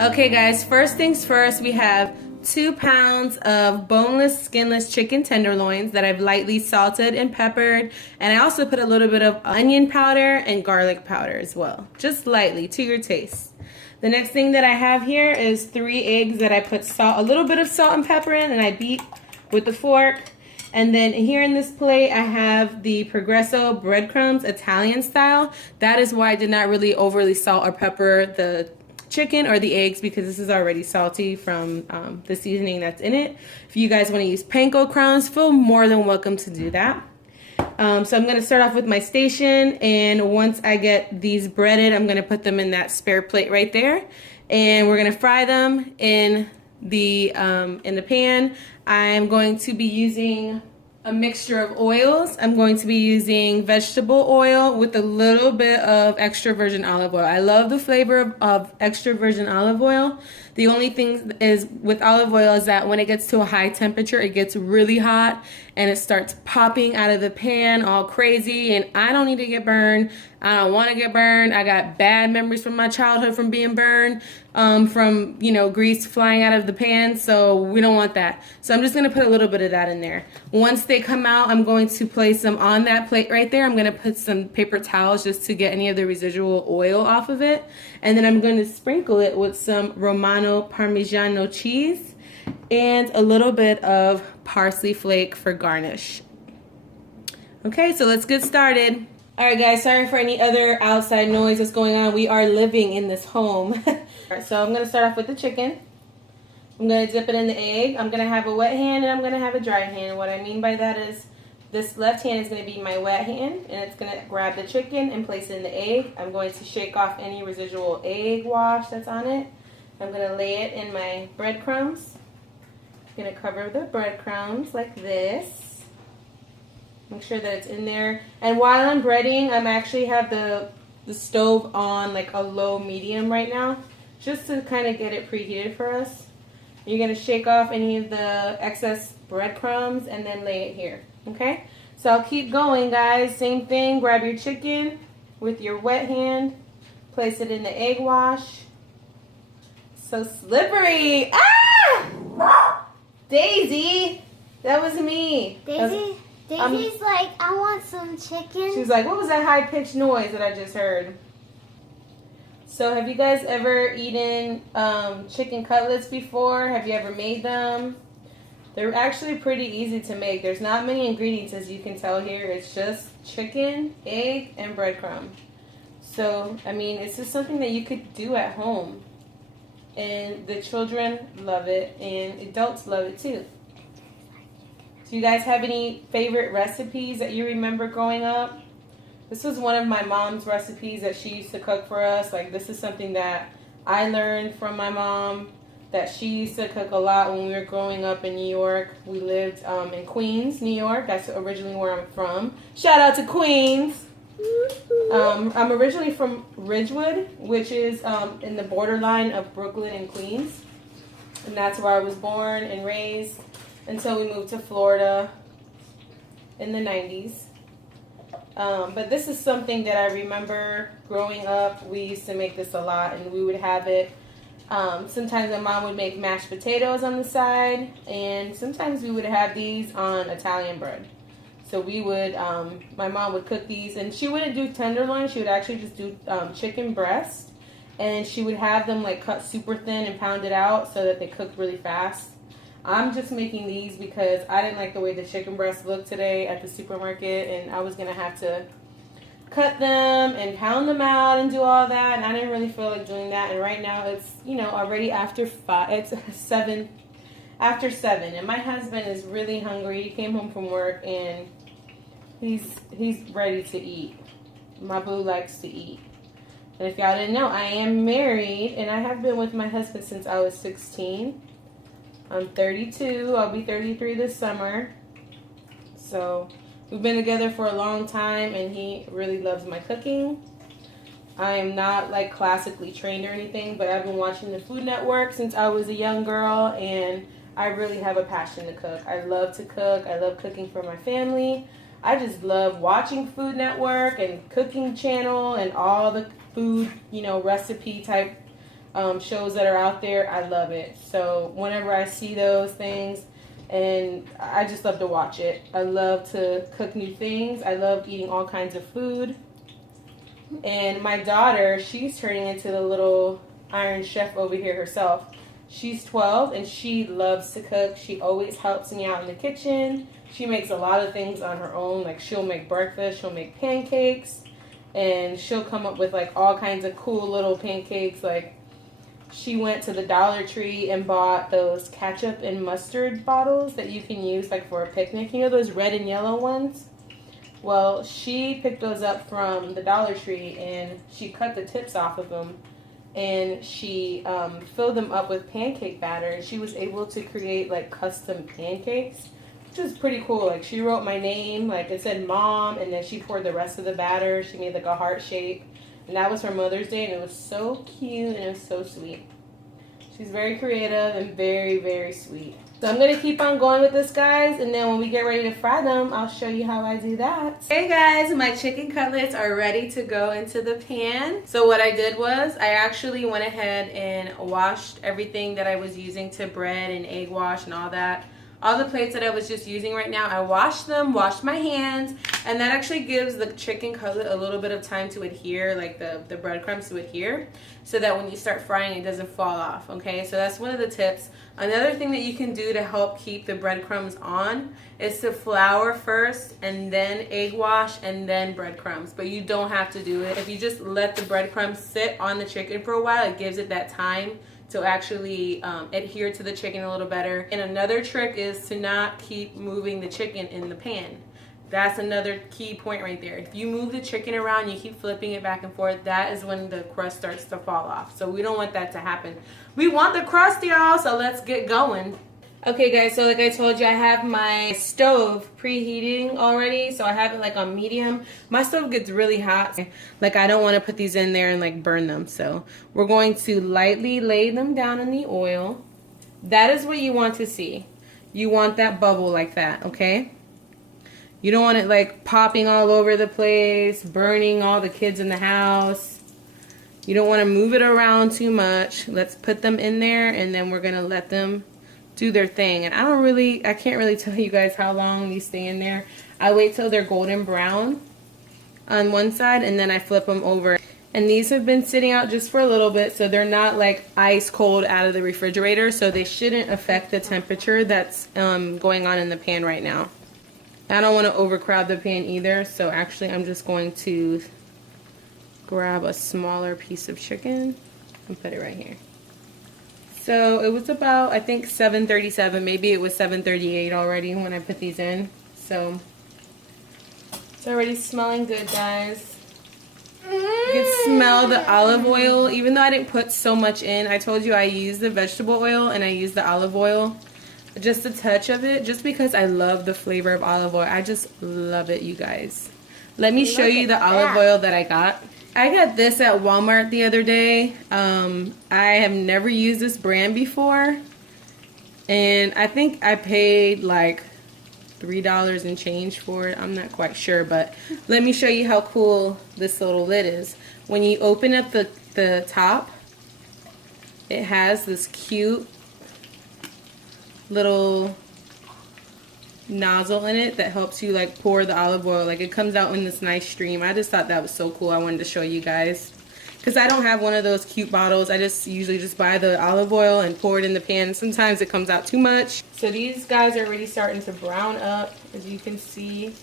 Okay guys, first things first, we have 2 pounds of boneless, skinless chicken tenderloins that I've lightly salted and peppered. And I also put a little bit of onion powder and garlic powder as well. Just lightly, to your taste. The next thing that I have here is 3 eggs that I put a little bit of salt and pepper in, and I beat with the fork. And then here in this plate, I have the Progresso breadcrumbs, Italian style. That is why I did not really overly salt or pepper the chicken or the eggs, because this is already salty from the seasoning that's in it. If you guys want to use panko crowns, feel more than welcome to do that. So I'm going to start off with my station, and once I get these breaded, I'm going to put them in that spare plate right there, and we're going to fry them in the pan. I'm going to be using a mixture of oils. I'm going to be using vegetable oil with a little bit of extra virgin olive oil. I love the flavor of extra virgin olive oil. The only thing is with olive oil is that when it gets to a high temperature, it gets really hot and it starts popping out of the pan all crazy, and I don't need to get burned. I don't want to get burned. I got bad memories from my childhood from being burned, from, you know, grease flying out of the pan, so we don't want that. So I'm just going to put a little bit of that in there. Once they come out, I'm going to place them on that plate right there. I'm going to put some paper towels just to get any of the residual oil off of it. And then I'm going to sprinkle it with some Romano Parmigiano cheese and a little bit of parsley flake for garnish. Okay, so let's get started. Alright guys, sorry for any other outside noise that's going on. We are living in this home. Alright, so I'm going to start off with the chicken. I'm going to dip it in the egg. I'm going to have a wet hand and I'm going to have a dry hand. What I mean by that is this left hand is going to be my wet hand, and it's going to grab the chicken and place it in the egg. I'm going to shake off any residual egg wash that's on it. I'm going to lay it in my breadcrumbs. I'm going to cover the breadcrumbs like this. Make sure that it's in there. And while I'm breading, I'm actually have the stove on like a low medium right now, just to kind of get it preheated for us. You're going to shake off any of the excess breadcrumbs and then lay it here. Okay? So I'll keep going, guys. Same thing. Grab your chicken with your wet hand. Place it in the egg wash. So slippery. Ah! Daisy! That was me. Daisy's like, I want some chicken. She was like, what was that high-pitched noise that I just heard? So have you guys ever eaten chicken cutlets before? Have you ever made them? They're actually pretty easy to make. There's not many ingredients, as you can tell here. It's just chicken, egg, and breadcrumb. So, I mean, it's just something that you could do at home. And the children love it, and adults love it too. Do you guys have any favorite recipes that you remember growing up? This was one of my mom's recipes that she used to cook for us. Like, this is something that I learned from my mom, that she used to cook a lot when we were growing up in New York. We lived in Queens, New York. That's originally where I'm from. Shout out to Queens. I'm originally from Ridgewood, which is in the borderline of Brooklyn and Queens. And that's where I was born and raised until we moved to Florida in the 90s. But this is something that I remember growing up. We used to make this a lot, and we would have it. Sometimes my mom would make mashed potatoes on the side, and sometimes we would have these on Italian bread. So we would, my mom would cook these, and she wouldn't do tenderloin. She would actually just do chicken breast, and she would have them like cut super thin and pounded out so that they cooked really fast. I'm just making these because I didn't like the way the chicken breasts looked today at the supermarket, and I was going to have to cut them and pound them out and do all that, and I didn't really feel like doing that. And right now it's, you know, already after 5, it's 7, after 7, and my husband is really hungry. He came home from work and he's ready to eat. My boo likes to eat. And if y'all didn't know, I am married, and I have been with my husband since I was 16. I'm 32. I'll be 33 this summer. So we've been together for a long time, and he really loves my cooking. I am not like classically trained or anything, but I've been watching the Food Network since I was a young girl, and I really have a passion to cook. I love to cook. I love cooking for my family. I just love watching Food Network and Cooking Channel and all the food, you know, recipe type shows that are out there, I love it. So whenever I see those things, and I just love to watch it. I love to cook new things. I love eating all kinds of food. And my daughter, she's turning into the little Iron Chef over here herself. She's 12 and she loves to cook. She always helps me out in the kitchen. She makes a lot of things on her own. Like she'll make breakfast, she'll make pancakes, and she'll come up with like all kinds of cool little pancakes. Like she went to the Dollar Tree and bought those ketchup and mustard bottles that you can use like for a picnic. You know those red and yellow ones? Well, she picked those up from the Dollar Tree and she cut the tips off of them and she filled them up with pancake batter, and she was able to create like custom pancakes, which was pretty cool. Like she wrote my name, like it said mom, and then she poured the rest of the batter. She made like a heart shape, and that was for Mother's Day, and it was so cute and it was so sweet. She's very creative and very, very sweet. So I'm going to keep on going with this, guys, and then when we get ready to fry them, I'll show you how I do that. Hey guys, my chicken cutlets are ready to go into the pan. So what I did was I actually went ahead and washed everything that I was using to bread and egg wash and all that. All the plates that I was just using right now, I washed them, washed my hands, and that actually gives the chicken cutlet a little bit of time to adhere, like the breadcrumbs to adhere, so that when you start frying, it doesn't fall off, okay? So that's one of the tips. Another thing that you can do to help keep the breadcrumbs on is to flour first, and then egg wash, and then breadcrumbs. But you don't have to do it. If you just let the breadcrumbs sit on the chicken for a while, it gives it that time to actually adhere to the chicken a little better. And another trick is to not keep moving the chicken in the pan. That's another key point right there. If you move the chicken around, you keep flipping it back and forth, that is when the crust starts to fall off. So we don't want that to happen. We want the crust, y'all, so let's get going. Okay guys, so like I told you, I have my stove preheating already, so I have it like on medium. My stove gets really hot. Like I don't want to put these in there and like burn them, so we're going to lightly lay them down in the oil. That is what you want to see. You want that bubble like that, okay? You don't want it like popping all over the place, burning all the kids in the house. You don't want to move it around too much. Let's put them in there and then we're gonna let them do their thing. And I can't really tell you guys how long these stay in there. I wait till they're golden brown on one side and then I flip them over. And these have been sitting out just for a little bit, so they're not like ice cold out of the refrigerator, so they shouldn't affect the temperature that's going on in the pan right now. I don't want to overcrowd the pan either, so actually I'm just going to grab a smaller piece of chicken and put it right here. So it was about, I think 7:37, maybe it was 7:38 already when I put these in. So it's already smelling good, guys. You can smell the olive oil, even though I didn't put so much in. I told you I used the vegetable oil and I used the olive oil. Just a touch of it, just because I love the flavor of olive oil. I just love it, you guys. Let me show you the olive oil that I got. I got this at Walmart the other day. I have never used this brand before. And I think I paid like $3 and change for it. I'm not quite sure, but let me show you how cool this little lid is. When you open up the top, it has this cute little nozzle in it that helps you like pour the olive oil. Like it comes out in this nice stream. I just thought that was so cool. I wanted to show you guys because I don't have one of those cute bottles. I just usually just buy the olive oil and pour it in the pan. Sometimes it comes out too much. So these guys are already starting to brown up, as you can see.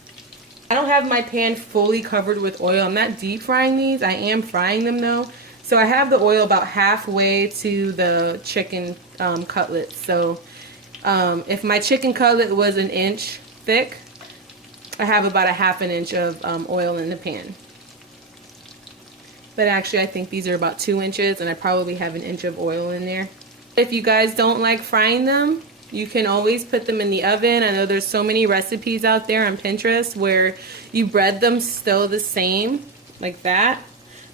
I don't have my pan fully covered with oil. I'm not deep frying these. I am frying them though. So I have the oil about halfway to the chicken cutlets. So if my chicken cutlet was an inch thick, I have about a ½ inch of oil in the pan. But actually I think these are about 2 inches and I probably have an inch of oil in there. If you guys don't like frying them, you can always put them in the oven. I know there's so many recipes out there on Pinterest where you bread them still the same, like that.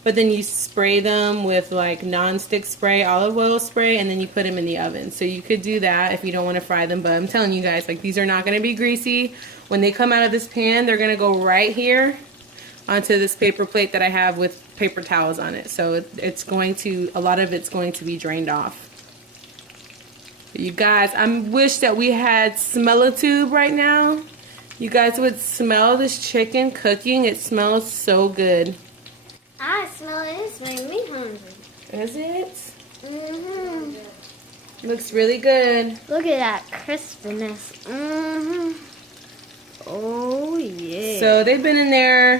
But then you spray them with like non-stick spray, olive oil spray, and then you put them in the oven. So you could do that if you don't want to fry them. But I'm telling you guys, like these are not going to be greasy. When they come out of this pan, they're going to go right here onto this paper plate that I have with paper towels on it. So it's going to, a lot of it's going to be drained off. You guys, I wish that we had smell-a-tube right now. You guys would smell this chicken cooking. It smells so good. I smell it. It's making me hungry. Is it? Mm-hmm. Looks really good. Look at that crispiness. Mm-hmm. Oh, yeah. So they've been in there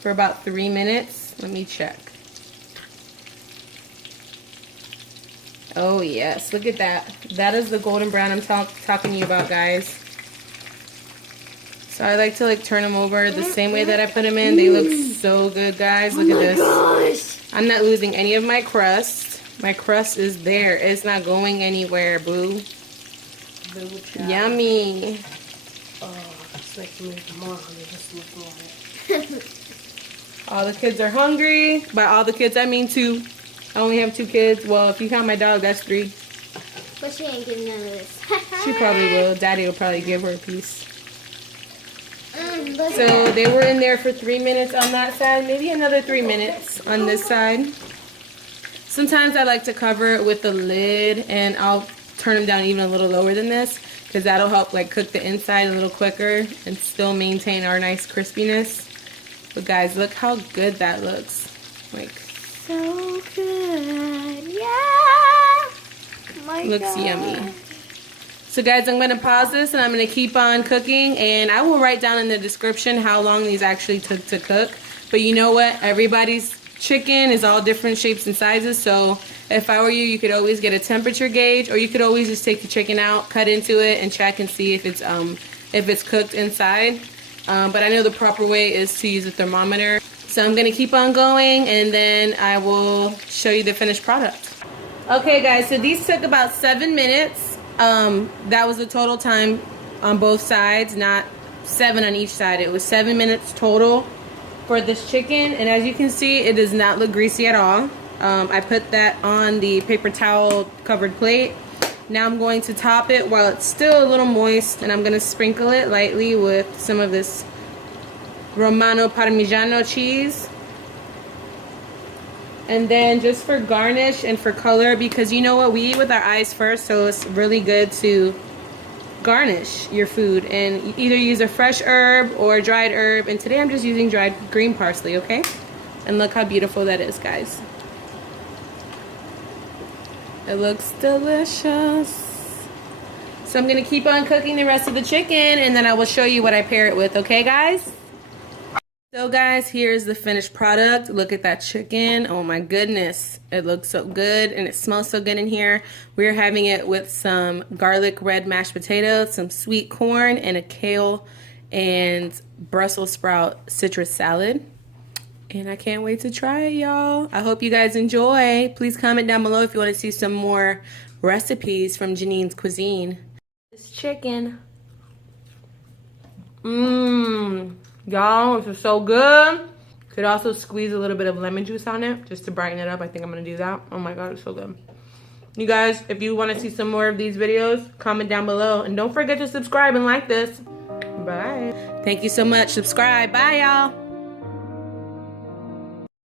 for about 3 minutes. Let me check. Oh, yes. Look at that. That is the golden brown I'm talking to you about, guys. So I like to turn them over the same way that I put them in. They look so good, guys. Look at this. Gosh. I'm not losing any of my crust. My crust is there. It's not going anywhere, boo. Yummy. Oh, it's making me more hungry just looking at it. All the kids are hungry. By all the kids, I mean 2. I only have 2 kids. Well, if you count my dog, that's 3. But she ain't getting none of this. She probably will. Daddy will probably give her a piece. Look So at that. they were in there for 3 minutes on that side. Maybe another 3 minutes on this side. Sometimes I like to cover it with a lid, and I'll turn them down even a little lower than this, because that'll help cook the inside a little quicker and still maintain our nice crispiness. But guys, look how good that looks. So good. Yeah. My Looks God. yummy. So guys, I'm going to pause this and I'm going to keep on cooking, and I will write down in the description how long these actually took to cook. But you know what? Everybody's chicken is all different shapes and sizes, so if I were you, you could always get a temperature gauge, or you could always just take the chicken out, cut into it, and check and see if it's cooked inside. But I know the proper way is to use a thermometer. So I'm going to keep on going, and then I will show you the finished product. Okay guys, so these took about 7 minutes. That was the total time on both sides, not 7 on each side. It was 7 minutes total for this chicken, and as you can see, it does not look greasy at all. I put that on the paper towel covered plate. Now I'm going to top it while it's still a little moist, and I'm going to sprinkle it lightly with some of this Romano Parmigiano cheese. And then just for garnish and for color, because you know what, we eat with our eyes first, so it's really good to garnish your food and either use a fresh herb or dried herb, and today I'm just using dried green parsley, okay? And look how beautiful that is, guys. It looks delicious. So I'm gonna keep on cooking the rest of the chicken, and then I will show you what I pair it with, okay guys? So guys, here's the finished product. Look at that chicken. Oh my goodness. It looks so good and it smells so good in here. We're having it with some garlic red mashed potatoes, some sweet corn, and a kale and Brussels sprout citrus salad. And I can't wait to try it, y'all. I hope you guys enjoy. Please comment down below if you want to see some more recipes from Janine's cuisine. This chicken. Y'all, this is so good. Could also squeeze a little bit of lemon juice on it just to brighten it up. I think I'm going to do that. Oh my God, it's so good. You guys, if you want to see some more of these videos, comment down below. And don't forget to subscribe and like this. Bye. Thank you so much. Subscribe. Bye, y'all.